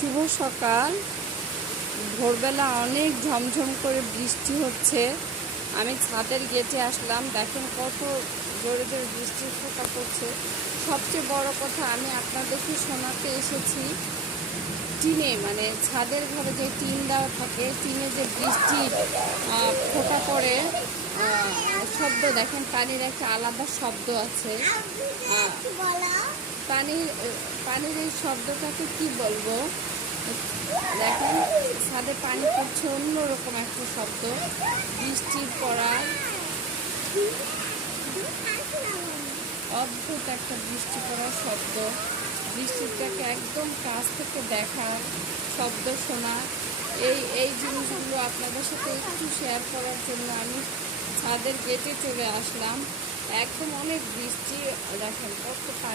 শুভ সকাল। ভোরবেলা অনেক ঝমঝম করে বৃষ্টি হচ্ছে। আমি ছাদের গেটে আসলাম, দেখেন কত জোরে জোরে বৃষ্টির ফোঁটা পড়ছে। সবচেয়ে বড় কথা, আমি আপনাদেরকে শোনাতে এসেছি টিনে, মানে ছাদের ঘরে যে টিন দেওয়া থাকে, টিনে যে বৃষ্টির ফোঁটা পড়ে শব্দ, দেখেন পানির একটা আলাদা শব্দ আছে। পানির এই শব্দটাকে কি বলবো, দেখেন ছাদে পানি পড়ছে, অন্যরকম একটা শব্দ, বৃষ্টির পড়া, অদ্ভুত একটা বৃষ্টি পড়ার শব্দ, বৃষ্টিটাকে একদম কাছ থেকে দেখা, শব্দ শোনা, এই জিনিসগুলো আপনাদের সাথে একটু শেয়ার করার জন্য আমি ছাদের গেটে চলে আসলাম। একদম অনেক বৃষ্টি, দেখেন কত পানি।